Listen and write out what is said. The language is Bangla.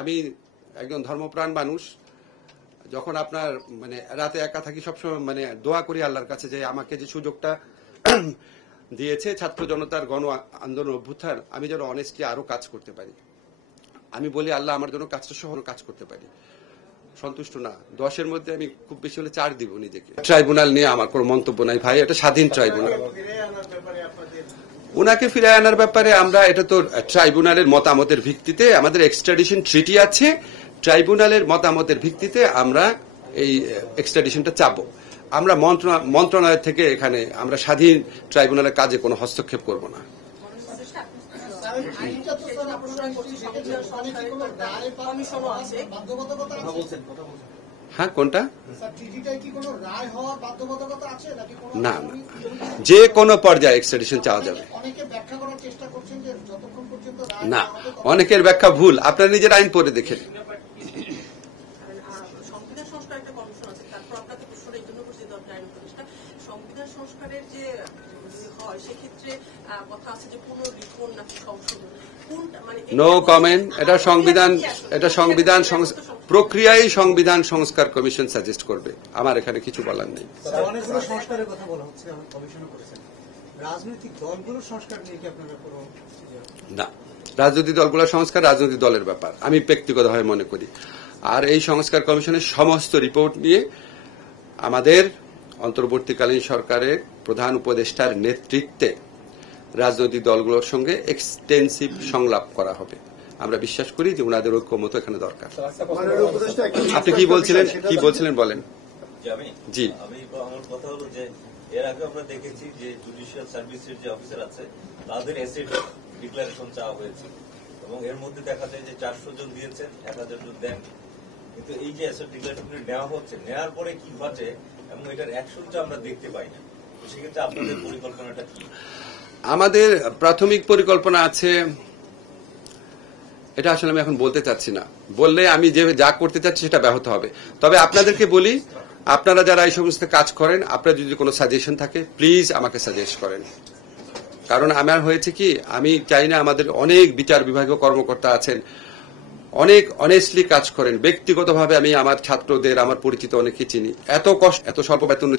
আমি একজন ধর্মপ্রাণ মানুষ। যখন আপনার রাতে একা থাকি, সবসময় দোয়া করি আল্লাহর কাছে যে আমাকে যে সুযোগটা দিয়েছে ছাত্র জনতার গণ আন্দোলন অভ্যুত্থান, আমি যেন অনেস্টলি আরো কাজ করতে পারি। আমি বলি আল্লাহ আমার জন্য কাজটা সহ কাজ করতে পারি। সন্তুষ্ট না, 10-এর মধ্যে আমি খুব বেশি হলে 4 দিব নিজেকে। ট্রাইব্যুনাল নিয়ে আমার কোনো মন্তব্য নাই ভাই, এটা স্বাধীন ট্রাইব্যুনাল। উনাকে ফিরে আনার ব্যাপারে আমরা, এটা তো ট্রাইব্যুনালের মতামতের ভিত্তিতে, আমাদের এক্সট্রাডিশন ট্রিটি আছে, ট্রাইব্যুনালের মতামতের ভিত্তিতে আমরা এই এক্সট্রাডিশনটা চাবো। আমরা মন্ত্রণালয় থেকে এখানে আমরা স্বাধীন ট্রাইব্যুনালের কাজে কোনো হস্তক্ষেপ করব না। হ্যাঁ, কোনটা? না, যে কোনো পর্যায়ে এক্সট্রাডিশন চাওয়া যাবে না। অনেকের ব্যাখ্যা ভুল, আপনারা নিজের আইন পড়ে দেখেন। No comment. এটা সংবিধান প্রক্রিয়ায় সংবিধান সংস্কার কমিশন সাজেস্ট করবে, আমার এখানে কিছু বলার নেই। না, রাজনৈতিক দলগুলোর সংস্কার রাজনৈতিক দলের ব্যাপার, আমি ব্যক্তিগতভাবে মনে করি। আর এই সংস্কার কমিশনের সমস্ত রিপোর্ট নিয়ে আমাদের অন্তর্বর্তীকালীন সরকারের প্রধান উপদেষ্টার নেতৃত্বে রাজনৈতিক দলগুলোর সঙ্গে এক্সটেন্সিভ সংলাপ করা হবে। আমরা বিশ্বাস করি যে ওনাদের ঐক্যমত এখানে দরকার। আপনি কি বলছিলেন বলেন। জি, আমার কথা হলো যে এর আগে আমরা দেখেছি যে জুডিশিয়াল সার্ভিসের যে অফিসার আছে তাদের অ্যাসেট ডিক্লারেশন চাওয়া হয়েছে এবং এর মধ্যে দেখা যায় যে 400 জন দিয়েছেন, 1000 জন দেন। কিন্তু এই যে অ্যাসেট ডিক্লারেশন নেওয়া হচ্ছে, নেওয়ার পরে কি ঘটে এবং এটার অ্যাকশনটা আমরা দেখতে পাই না। সেক্ষেত্রে আপনাদের পরিকল্পনাটা কি? আমাদের প্রাথমিক পরিকল্পনা আছে, এটা আসলে আমি এখন বলতে চাচ্ছি না, বললে আমি যা করতে চাচ্ছি সেটা ব্যাহত হবে। তবে আপনাদেরকে বলি, আপনারা যারা এই সমস্ত কাজ করেন, আপনার যদি কোনো সাজেশন থাকে প্লিজ আমাকে সাজেস্ট করেন। কারণ আমার হয়েছে কি, আমি চাই না, আমাদের অনেক বিচার বিভাগীয় কর্মকর্তা আছেন, অনেক অনেস্টলি কাজ করেন। ব্যক্তিগতভাবে আমি আমার ছাত্রদের, আমার পরিচিত অনেকে চিনি, এত স্বল্প বেতন